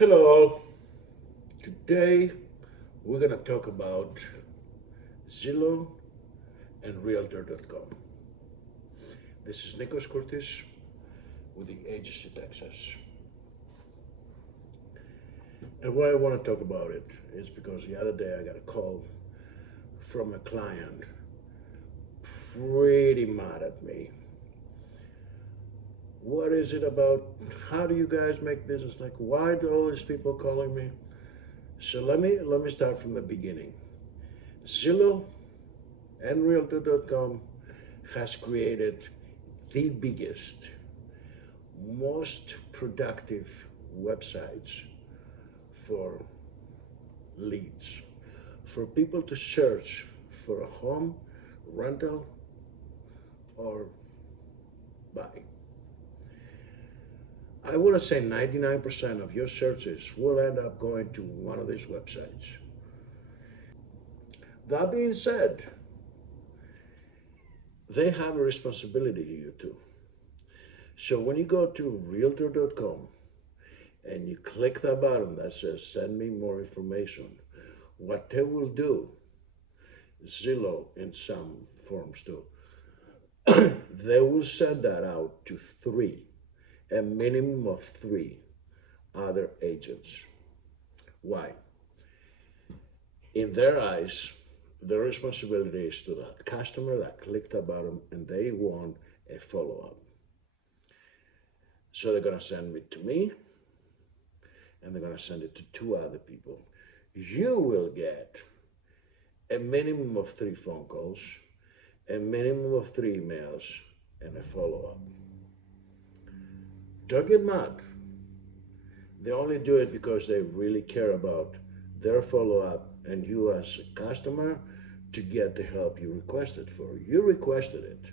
Hello all. Today we're going to talk about Zillow and Realtor.com. This is Nicholas Curtis with the Agency Texas. And why I want to talk about it is because the other day I got a call from a client pretty mad at me. What is it about? How do you guys make business? Like, why do all these people calling me? So let me start from the beginning. Zillow and Realtor.com has created the biggest, most productive websites for leads, for people to search for a home, rental, or buy. I would say 99% of your searches will end up going to one of these websites. That being said, they have a responsibility to you too. So when you go to Realtor.com and you click that button that says send me more information, what they will do, Zillow in some forms too, they will send that out to a minimum of three other agents. Why? In their eyes, the responsibility is to that customer that clicked the button and they want a follow-up. So they're gonna send it to me and they're gonna send it to two other people. You will get a minimum of three phone calls, a minimum of three emails, and a follow-up. Don't get mad. They only do it because they really care about their follow-up and you as a customer to get the help you requested for. You requested it.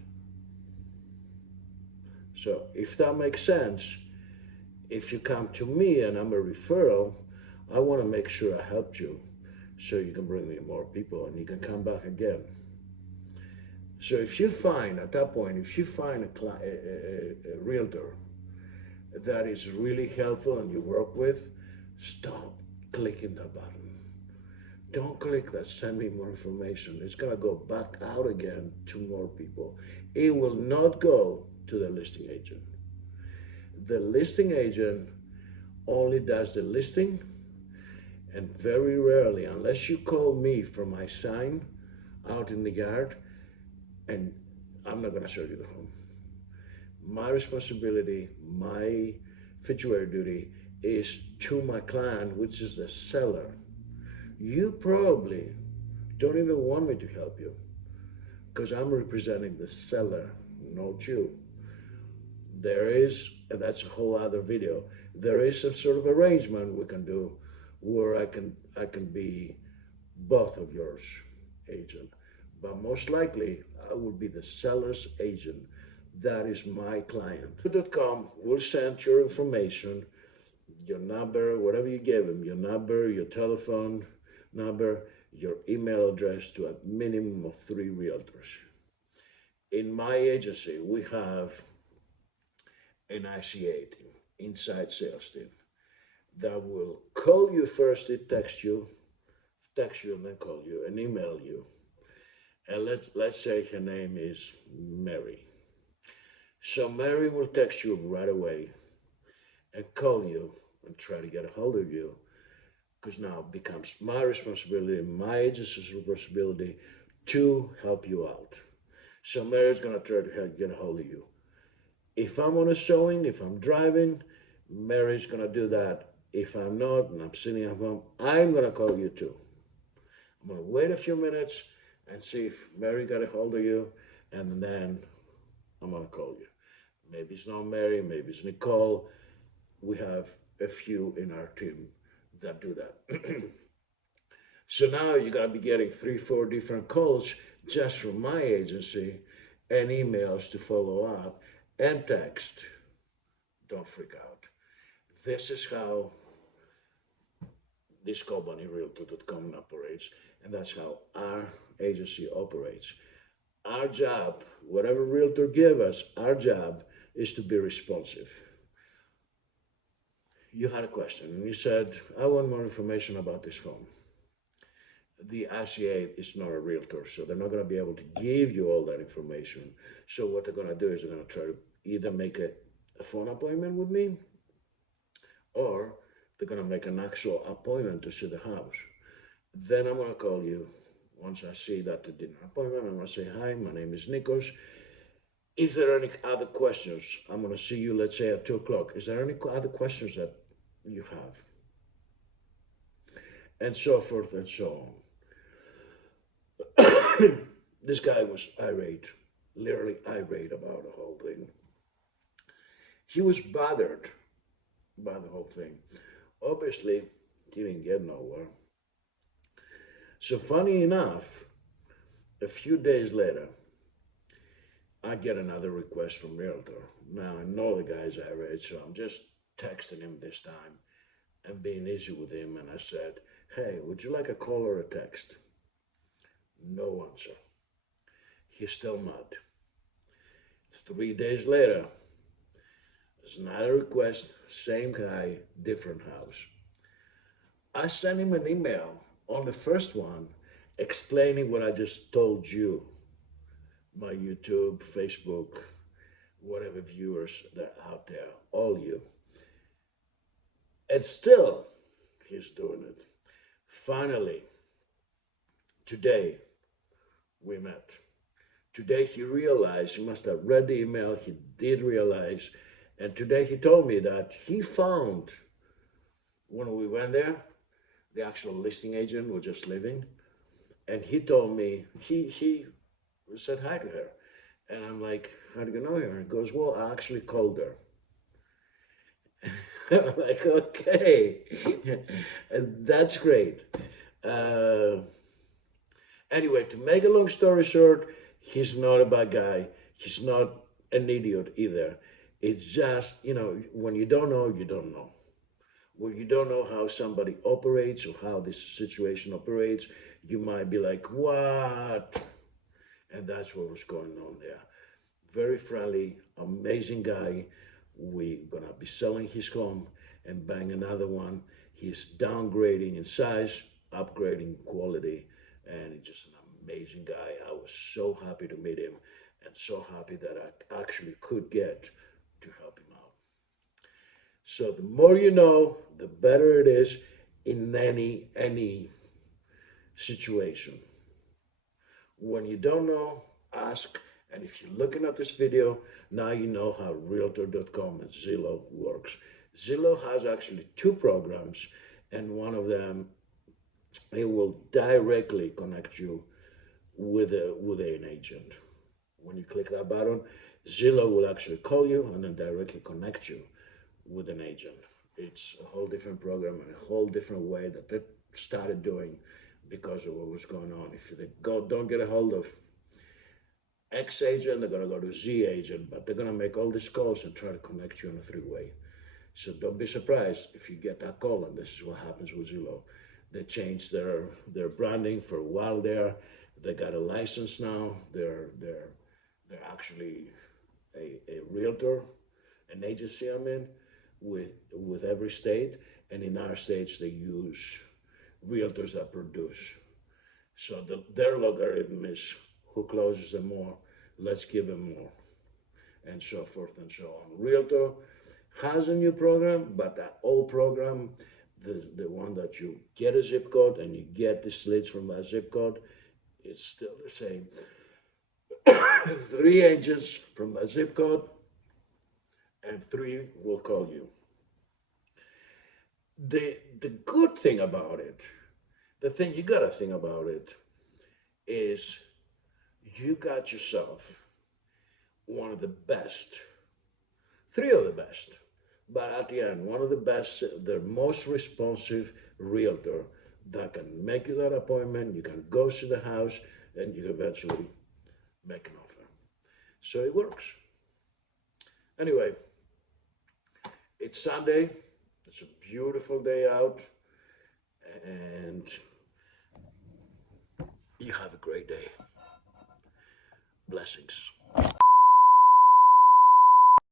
So if that makes sense, if you come to me and I'm a referral, I want to make sure I helped you so you can bring me more people and you can come back again. So if you find, at that point, if you find a realtor that is really helpful and you work with, stop clicking the button. Don't click that send me more information. It's gonna go back out again to more people. It will not go to the listing agent. The listing agent only does the listing, and very rarely, unless you call me from my sign out in the yard, and I'm not gonna show you the home. My responsibility, my fiduciary duty is to my client, which is the seller. You probably don't even want me to help you because I'm representing the seller, not you. There is, and that's a whole other video, there is some sort of arrangement we can do where I can be both of yours agent. But most likely I will be the seller's agent. That is my client. .com will send your information, your number, whatever you gave them, your number, your telephone number, your email address to a minimum of three realtors. In my agency, we have an ICA team, inside sales team, that will call you first, text you and then call you and email you. And let's say her name is Mary. So Mary will text you right away and call you and try to get a hold of you, because now it becomes my responsibility, my agency's responsibility to help you out. So Mary's gonna try to get a hold of you. If I'm on a showing, if I'm driving, Mary's gonna do that. If I'm not and I'm sitting at home, I'm gonna call you too. I'm gonna wait a few minutes and see if Mary got a hold of you, and then I'm gonna call you. Maybe it's not Mary, maybe it's Nicole. We have a few in our team that do that. So now you're gonna be getting 3-4 different calls just from my agency and emails to follow up and text. Don't freak out. This is how this company, Realtor.com, operates, and that's how our agency operates. Our job, whatever realtor give us, our job is to be responsive. You had a question, and you said, I want more information about this home. The RCA is not a realtor, so they're not going to be able to give you all that information. So what they're going to do is they're going to try to either make a phone appointment with me, or they're going to make an actual appointment to see the house. Then I'm going to call you once I see that the dinner appointment. I'm going to say, hi, my name is Nikos. Is there any other questions? I'm going to see you, let's say, at 2 o'clock. Is there any other questions that you have? And so forth and so on. This guy was irate, literally irate about the whole thing. He was bothered by the whole thing. Obviously, he didn't get nowhere. So funny enough, a few days later, I get another request from Realtor. Now I know the guy's irate, so I'm just texting him this time and being easy with him. And I said, hey, would you like a call or a text? No answer. He's still mad. 3 days later, there's another request, same guy, different house. I sent him an email on the first one explaining what I just told you, my YouTube, Facebook, whatever viewers that are out there, all you. And still, he's doing it. Finally, today, we met. Today he realized, he must have read the email, he did realize, and today he told me that he found, when we went there, the actual listing agent was just leaving, and he told me, he said hi to her. And I'm like, how do you know her? And he goes, well, I actually called her. I'm like, okay, and that's great. Anyway, to make a long story short, he's not a bad guy. He's not an idiot either. It's just, when you don't know, you don't know. When you don't know how somebody operates or how this situation operates, you might be like, what? And that's what was going on there. Very friendly, amazing guy. We're gonna be selling his home and buying another one. He's downgrading in size, upgrading quality, and he's just an amazing guy. I was so happy to meet him and so happy that I actually could get to help him out. So the more you know, the better it is in any situation. When you don't know, ask. And if you're looking at this video, now you know how Realtor.com and Zillow works. Zillow has actually 2 programs, and one of them, it will directly connect you with an agent. When you click that button, Zillow will actually call you and then directly connect you with an agent. It's a whole different program and a whole different way that they started doing because of what was going on. If they don't get a hold of X agent, they're going to go to Z agent, but they're going to make all these calls and try to connect you on a 3-way. So don't be surprised if you get that call, and this is what happens with Zillow. They changed their branding for a while there. They got a license now. They're actually a realtor, an agency, with every state. And in our states, they use realtors that produce. So their logarithm is who closes them more, let's give them more, and so forth and so on. Realtor has a new program, but that old program, the one that you get a zip code and you get the leads from that zip code, it's still the same. 3 agents from that zip code, and 3 will call you. The good thing about it, the thing you gotta think about it, is you got yourself one of the best, 3 of the best, but at the end, one of the best, the most responsive realtor that can make you that appointment. You can go see the house and you eventually make an offer. So it works. Anyway, it's Sunday. It's a beautiful day out, and you have a great day. Blessings.